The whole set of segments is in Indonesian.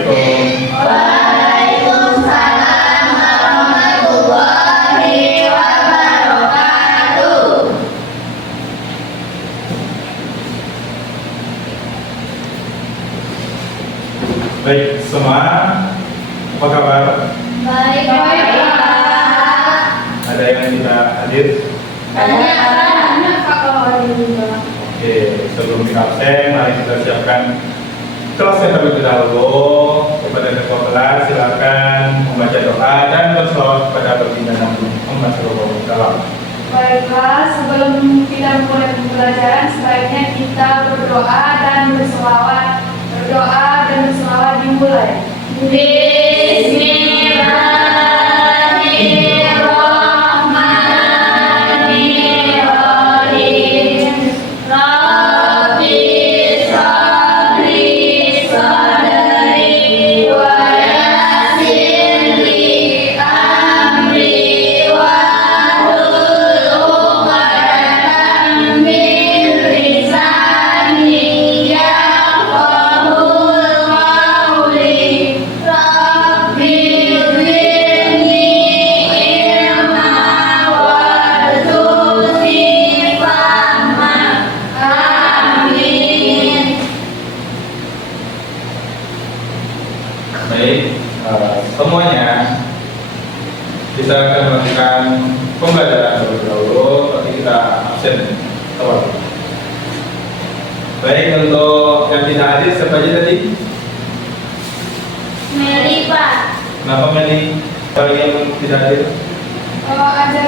Assalamualaikum. Waalaikumsalam warahmatullahi wabarakatuh. Baik semua, apa kabar? Baik, Pak. Ada yang tidak hadir? Banyak Pak kalau ada juga. Oke, sebelum kita absen, mari kita siapkan kelasnya terlebih dahulu. Kepada ketua kelas, silakan membaca doa dan bersolawat kepada baginda Nabi Muhammad SAW. Baiklah, sebelum kita mulai pembelajaran, sebaiknya kita berdoa dan berselawat. Berdoa dan berselawat dimulai. Bismillahirrahmanirrahim. Rabbi sholli sadri wa yassir li amri wahlul 'uqdatam min lisani yafqahu qawli. Rabbi zidni ilma warzuqni fahma. Amin. Baik, semuanya kita akan melakukan pembelajaran terlebih dahulu, tapi kita absen awal. Baik, untuk yang tidak hadir siapa aja tadi? Meli, Pak. Kenapa Meli? Kalau yang tidak hadir? Ada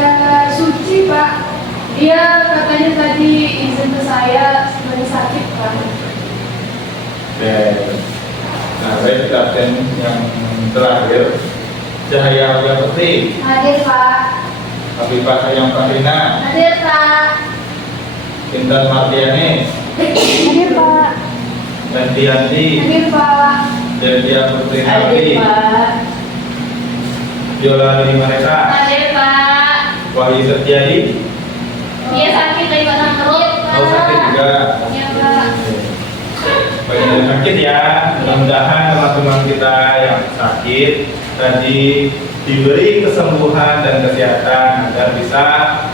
Suci, Pak. Dia katanya tadi izin ke saya sebagai sakit, Pak. Baik. Nah, baik, kita absen yang terakhir. Cahaya Buya Putri, Hadir, Pak. Habibah Hayam Fahrina, Hadir, Pak. Intan Martianis, Hadir, Pak. Mentianti, Hadir, Pak. Delia Putri Nabi, Pak. Viola Lili Maneta, Hadir, Pak. Wahyu Setiadi. Dia sakit dari batang perut, Pak. Oh, sakit juga. Iya, Pak. Bagi yang sakit ya, mudah-mudahan teman-teman kita yang sakit tadi diberi kesembuhan dan kesehatan agar bisa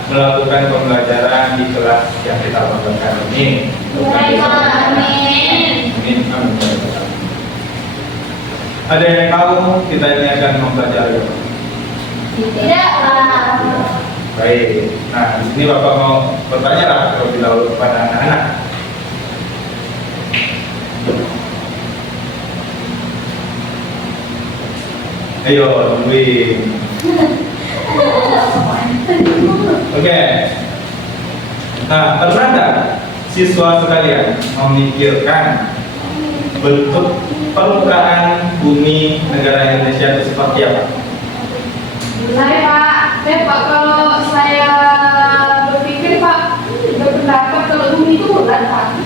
melakukan pembelajaran di kelas yang kita lakukan ini. Baik, Pak. Amin. Amin. Amin. Ada yang tahu kita ini akan mempelajari apa? Tidak, Pak. Baik. Nah, di sini Bapak mau bertanya lah terlebih dahulu kepada anak-anak. Ayo, tungguin. Oke. Nah, pernah nggak siswa sekalian memikirkan bentuk permukaan bumi negara Indonesia itu seperti apa? Pak, kalau saya berpikir, Pak, berpendapat kalau bumi itu bulan, Pak.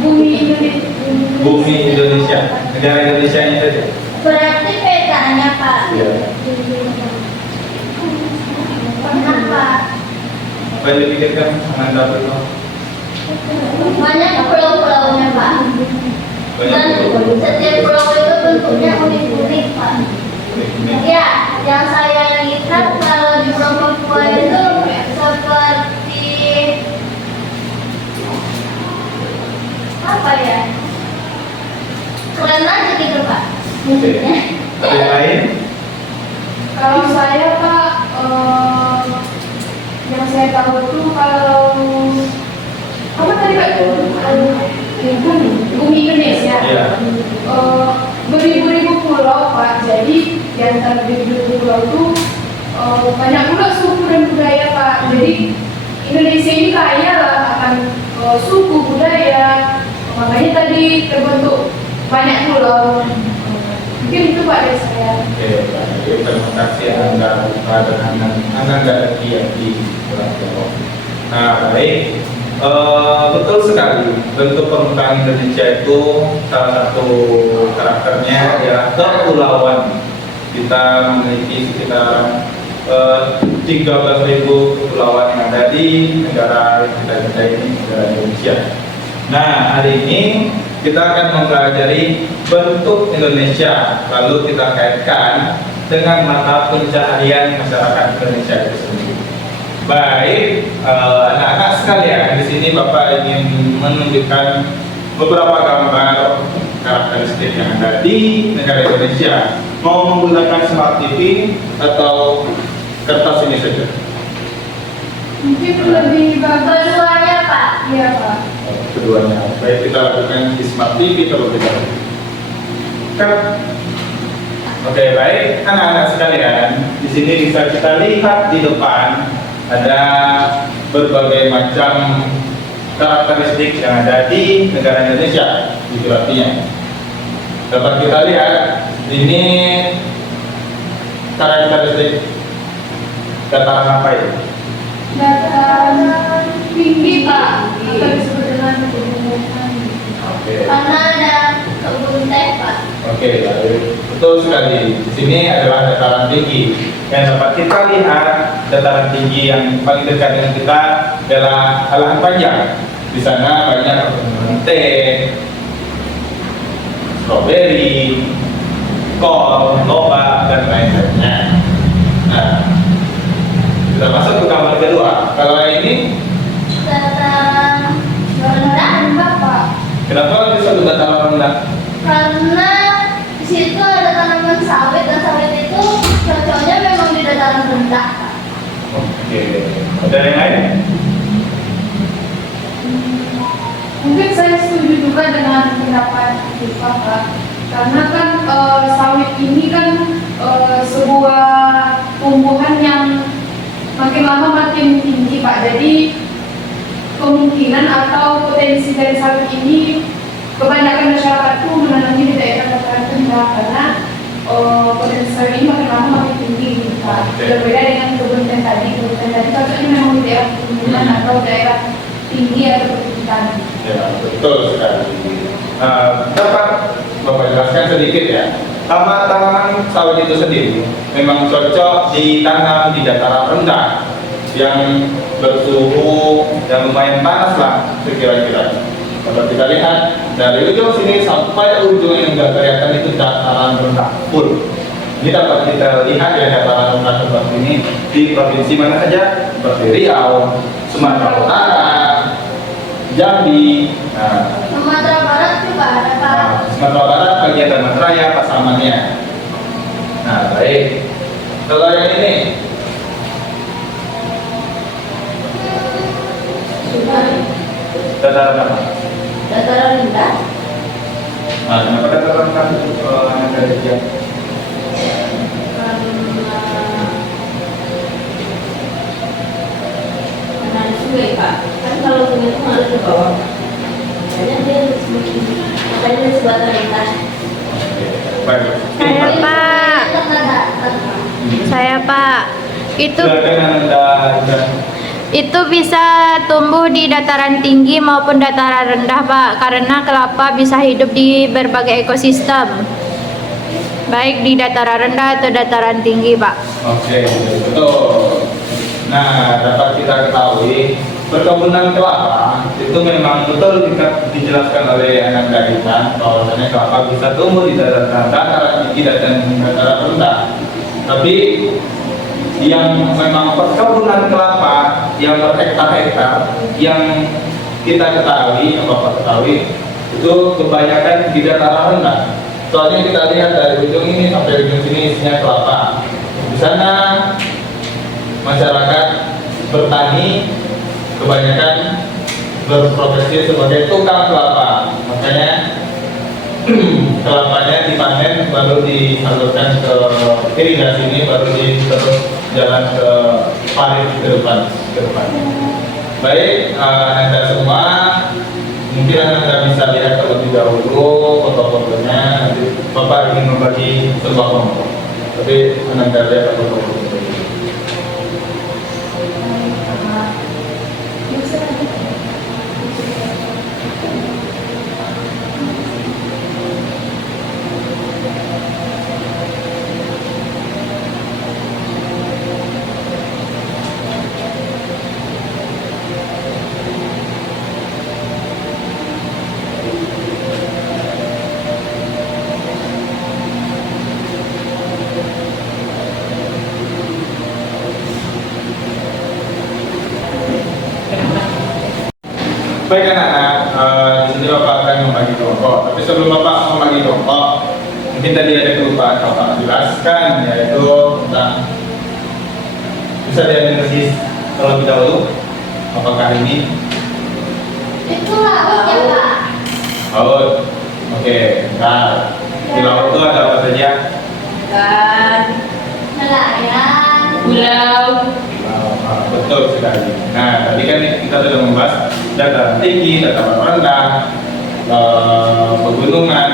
Bumi Indonesia. Bumi Indonesia, negara Indonesia ini saja. Berarti petanya, Pak. Iya. Kenapa? Apa yang dipikirkan sama Anda itu? Banyak pulau-pulaunya, Pak. Banyak Dan pulau. setiap pulau itu bentuknya unik-unik, Pak. Ya, yang saya lihat kalau di Pulau Papua itu seperti apa ya? Keren aja gitu, Pak. Oke. Ada yang lain? Kalau saya, Pak, yang saya tahu itu kalau apa tadi, Pak? Bumi Indonesia. Iya. Beribu-ribu pulau, Pak. Jadi di antara beribu-ribu pulau itu banyak pula suku dan budaya, Pak. Jadi Indonesia ini kaya lah akan suku budaya. Makanya tadi terbentuk banyak pulau. Mungkin itu, Pak, dari saya. Oke, baik. Terima kasih Anda Anda nggak di Pulau Jawa. Nah, baik. Betul sekali. Bentuk permukaan Indonesia itu salah satu karakternya adalah kepulauan. Kita memiliki sekitar 13.000 kepulauan yang ada di negara kita ini, negara Indonesia. Nah, hari ini kita akan mempelajari bentuk Indonesia, lalu kita kaitkan dengan mata pencaharian masyarakat Indonesia itu sendiri. Baik, anak-anak sekalian, di sini Bapak ingin menunjukkan beberapa gambar karakteristik yang ada di negara Indonesia. Mau menggunakan smart TV atau kertas ini saja? Mungkin lebih bagus. Keduanya Pak. Iya Pak. Keduanya. Baik, kita lakukan di smart TV terlebih dahulu. Oke, baik, anak-anak sekalian, di sini bisa kita lihat di depan ada berbagai macam karakteristik yang ada di negara Indonesia, geografinya. Dapat kita lihat ini karakteristik dataran apa ini? Dataran tinggi Pak. Atau disebut dengan pegunungan. Oke. Karena ada kebun teh Pak. Oke, baik. Betul sekali. Di sini adalah dataran tinggi. Yang dapat kita lihat, dataran tinggi yang paling dekat dengan kita adalah Halahan Panjang. Di sana banyak perkebunan teh, stroberi, kol, lobak, dan lain-lainnya. Nah, kita masuk ke gambar kedua. Kalau ini, Dataran rendah Pak. kenapa disebut dataran rendah? Karena di situ ada tanaman sawit dan sawit itu cocoknya memang di dataran rendah Pak. Oke, ada yang lain? Mungkin saya setuju juga dengan pendapat Bapak Pak. Karena kan sawit ini kan sebuah tumbuhan yang makin lama makin tinggi Pak. Jadi kemungkinan atau potensi dari sawit ini kebanyakan masyarakat itu menanami di daerah dataran rendah karena potensi sawit ini makin lama makin tinggi gitu Pak. Berbeda dengan kebun teh tadi. Kebun teh tadi cocoknya memang di daerah pegunungan atau daerah tinggi atau perbukitan. Ya, betul sekali. Dapat Bapak jelaskan sedikit ya. Tanaman sawit itu sendiri memang cocok ditanam di dataran rendah yang bersuhu yang lumayan panas lah kira-kira. Kalau kita lihat dari ujung sini sampai ujung yang nggak kelihatan itu dataran rendah full. Ini dapat kita lihat ya dataran rendah seperti ini di provinsi mana saja, seperti Riau, Sumatera Utara, Jambi. Sumatera Barat juga ada Pak. Sumatera Barat bagian Damat Raya pasamannya. Nah, baik. Kalau yang ini, dataran apa? Dataran rendah. Nah, kenapa dataran rendah itu anak dari dia? Karena ada sungai Pak. Kan kalau sungai itu harus ke bawah. Makanya dia semakin, makanya dia sebatang rendah. Baik. Saya Pak, saya Pak. Silakan Anda. Itu bisa tumbuh di dataran tinggi maupun dataran rendah Pak, karena kelapa bisa hidup di berbagai ekosistem, baik di dataran rendah atau dataran tinggi Pak. Oke, betul. Nah, dapat kita ketahui perkebunan kelapa itu memang betul dijelaskan oleh anak kita bahwasanya kelapa bisa tumbuh di dataran tinggi dan dataran rendah. Tapi yang memang perkebunan kelapa yang berhektar-hektar yang kita ketahui, Bapak ketahui, itu kebanyakan di dataran rendah. Soalnya kita lihat dari ujung ini sampai ujung sini isinya kelapa. Di sana masyarakat bertani kebanyakan berprofesi sebagai tukang kelapa. Makanya kelapanya dipanen baru disalurkan ke irigasi ini, baru terus jalan ke parit ke depan. Baik, Anda semua mungkin Anda bisa lihat terlebih dahulu foto-fotonya. Nanti Bapak ingin membagi sebuah kelompok, tapi Anda lihat foto-foto. Baik anak-anak, di sini Bapak akan membagi kelompok. Tapi sebelum Bapak membagi kelompok, mungkin tadi ada kelupaan Bapak jelaskan, yaitu tentang bisa dianalisis terlebih dahulu. Apakah ini? Itu laut ya Pak. Laut. Oke. Nah, di laut itu ada apa saja? Dan Nelayan. pulau. Betul sekali. Nah, tadi kan kita sudah membahas dataran tinggi, dataran rendah, pegunungan,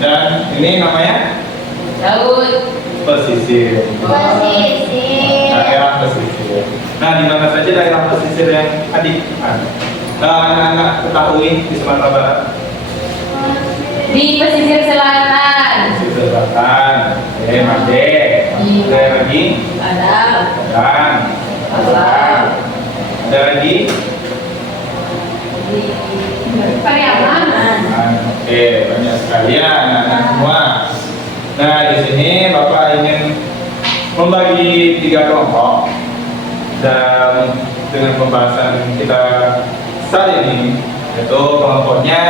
dan ini namanya Laut. pesisir. Pesisir. Daerah pesisir. Nah, di mana saja daerah pesisir yang adik? Anak-anak ketahui di Sumatera Barat. Di pesisir selatan. Pesisir Selatan. Oke, Made. Ada lagi? Ada. Dan ada lagi? Di Pariaman. Oke, banyak sekali ya anak-anak semua. Nah, di sini Bapak ingin membagi 3 kelompok dan dengan pembahasan kita saat ini, yaitu kelompoknya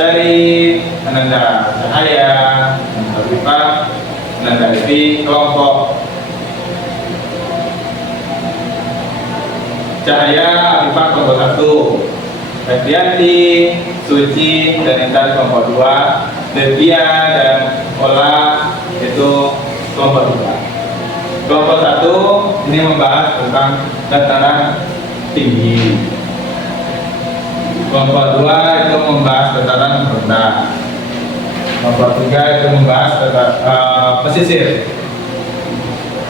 dari Ananda Cahaya, Ananda Rifa, Ananda Devi, kelompok Cahaya Arifah kelompok 1, Febrianti, Suci, dan Intan kelompok 2, Devia dan Ola itu kelompok 2. Kelompok 1 ini membahas tentang dataran tinggi. Kelompok 2 itu membahas dataran rendah. Kelompok 3 itu membahas pesisir.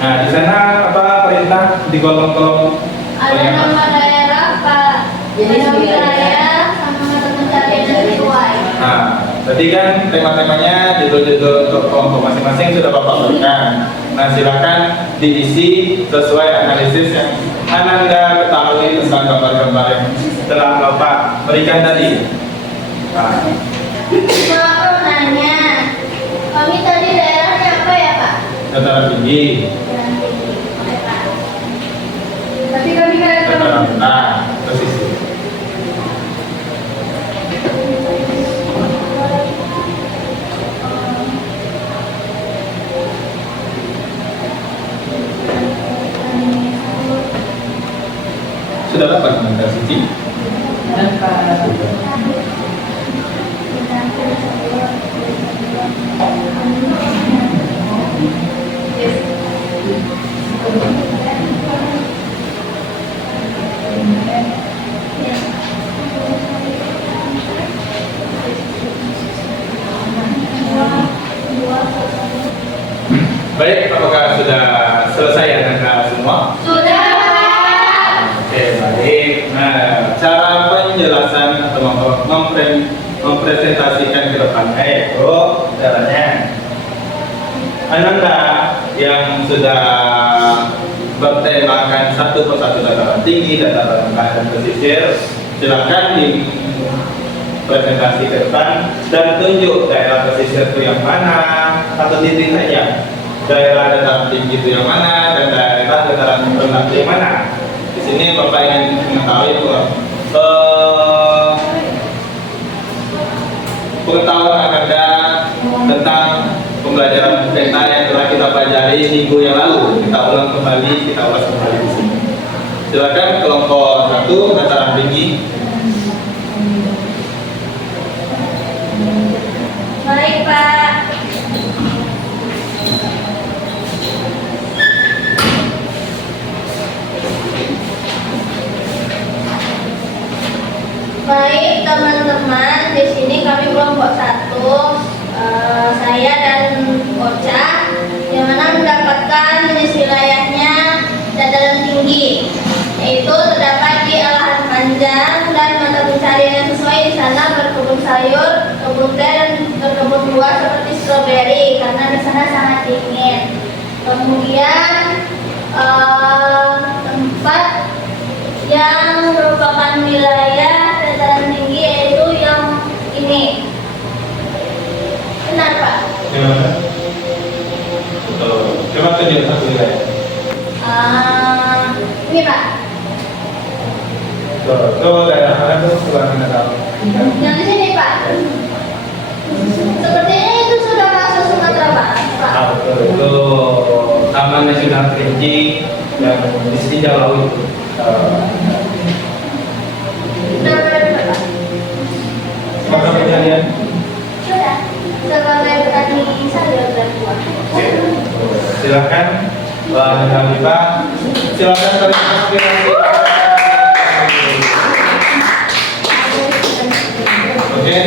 Nah, di sana apa perintah di kolom-kolom? Ada nama daerah Pak. Jenis Ada wilayah. wilayah sama mata pencarian yang sesuai. Nah, tadi kan tema-temanya judul-judul untuk kelompok masing-masing sudah Bapak berikan. Nah, silakan diisi sesuai analisis yang Ananda ketahui tentang gambar-gambar yang telah Bapak berikan tadi. Nah, Maaf nanya. Kami tadi daerahnya apa ya Pak? dataran tinggi, Jalan tinggi. Oke Pak. Tapi kami kan dataran rendah, pesisir. Sudah dapat Ananda Siti? Baik, apakah sudah selesai Ananda semua? Sudah Pak. Oke, baik. Nah, cara penjelasan atau mempresentasikan ke depannya yaitu caranya Ananda yang sudah bertemakan satu persatu dataran tinggi, dataran rendah, dan pesisir, silakan di presentasi ke depan dan tunjuk daerah pesisir itu yang mana, satu titik saja. Daerah dataran tinggi itu yang mana dan daerah dataran rendah itu yang mana. Di sini Bapak ingin mengetahui pengetahuan Anda tentang pembelajaran peta yang telah kita pelajari minggu yang lalu. Kita ulang kembali, kita ulas kembali di sini. Silakan kelompok 1 dataran tinggi. Baik Pak. Baik teman-teman, di sini kami kelompok 1, saya dan Ocha, yang mana mendapatkan jenis wilayahnya dataran tinggi, yaitu terdapat di lahan panjang dan mata pencarian yang sesuai di sana berkebun sayur, kebun teh dan berkebun buah seperti stroberi karena di sana sangat dingin. Kemudian tempat yang merupakan wilayah dataran tinggi yaitu yang ini. Benar Pak? Yang mana? Betul. Coba tunjuk satu wilayah. Ini Pak. Tuh daerah mana tuh sebelah mana tahu? Yang di sini Pak. Sepertinya itu sudah masuk Sumatera Barat Pak. Ah, betul. Itu Taman Nasional Kerinci yang di sini jauh itu. Sudah berapa Pak? Maka kejadian. Sudah. Sebagai petani sayur dan buah. Oke. Silakan Pak Hanifah. Silakan terinspirasi. Oke,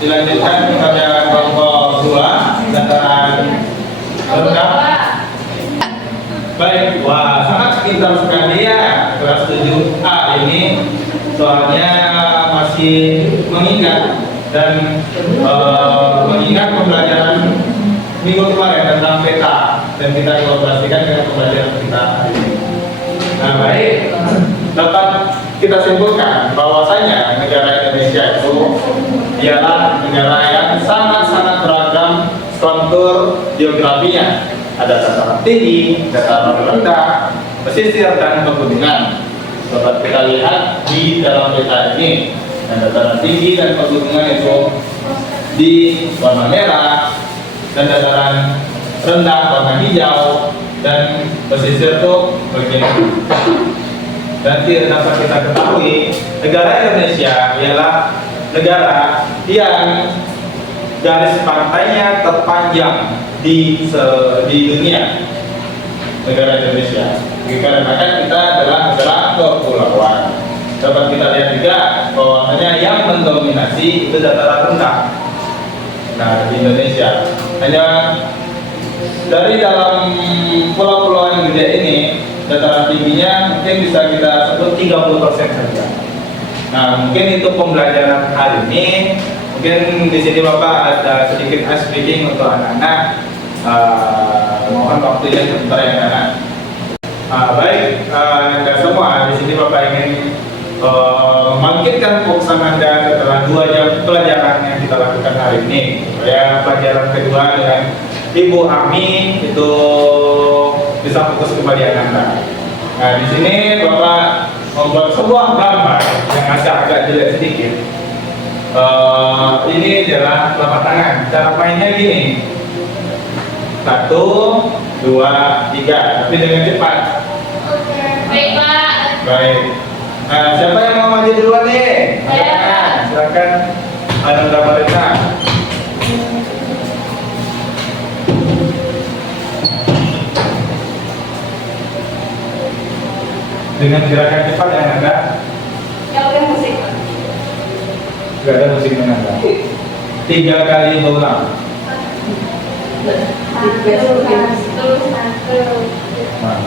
dilanjutkan kepada kelompok 2 dataran rendah. Baik, wah sangat pintar sekali ya kelas 7A ini, soalnya masih mengingat dan mengingat pembelajaran minggu kemarin tentang peta dan kita kolaborasikan dengan pembelajaran kita hari ini. Nah baik, dapat kita simpulkan bahwasanya negara Indonesia itu ialah negara yang sangat-sangat beragam struktur geografinya. Ada dataran tinggi, dataran rendah, pesisir dan pegunungan. Dapat kita lihat di dalam peta ini. Dan dataran tinggi dan pegunungan itu di warna merah, dan dataran rendah warna hijau, dan pesisir itu bagian biru. Dan tidak dapat kita ketahui, negara Indonesia ialah negara yang garis pantainya terpanjang di dunia. Negara Indonesia dikarenakan kita adalah negara kepulauan. Dapat kita lihat juga bahwasanya yang mendominasi itu dataran rendah. Nah di Indonesia hanya dari dalam pulau-pulau yang gede ini, dataran tingginya mungkin bisa kita sebut 30% saja. Nah mungkin itu pembelajaran hari ini. Mungkin di sini Bapak ada sedikit ice breaking untuk anak-anak. Mohon waktunya sebentar ya anak-anak. Baik, dan semua di sini Bapak ingin membangkitkan fokus Anda setelah 2 jam pelajaran yang kita lakukan hari ini. Supaya pelajaran kedua dengan Ibu Ami itu bisa fokus kepada Anda. Nah di sini Bapak membuat sebuah gambar yang agak jelek sedikit. Ini adalah telapak tangan. Cara mainnya gini: 1, 2, 3, tapi dengan cepat. Oke. Baik Pak. Baik. Nah, siapa yang mau maju duluan nih? Saya. Silakan. Ada berapa detak? Dengan gerakan cepat yang ada, Yang udah musik Pak. nggak ada musik yang ada. 3 kali berulang. Nah,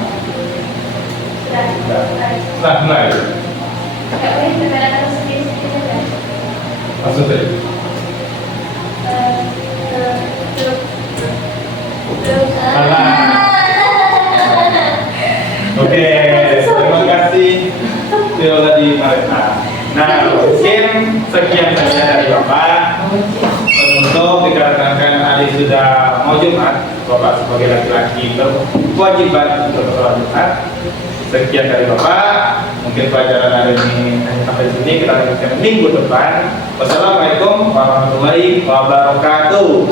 nah, mulai. Maksud tadi. Oke, terima kasih Viola di Marita. Nah, mungkin sekian saja dari Bapak. Untuk dikarenakan adik sudah mau Jumat, Bapak sebagai laki-laki berkewajiban untuk sholat Jumat. Sekian dari Bapak. Mungkin pelajaran hari ini hanya sampai sini. Kita lanjutkan minggu depan. Wassalamualaikum warahmatullahi wabarakatuh.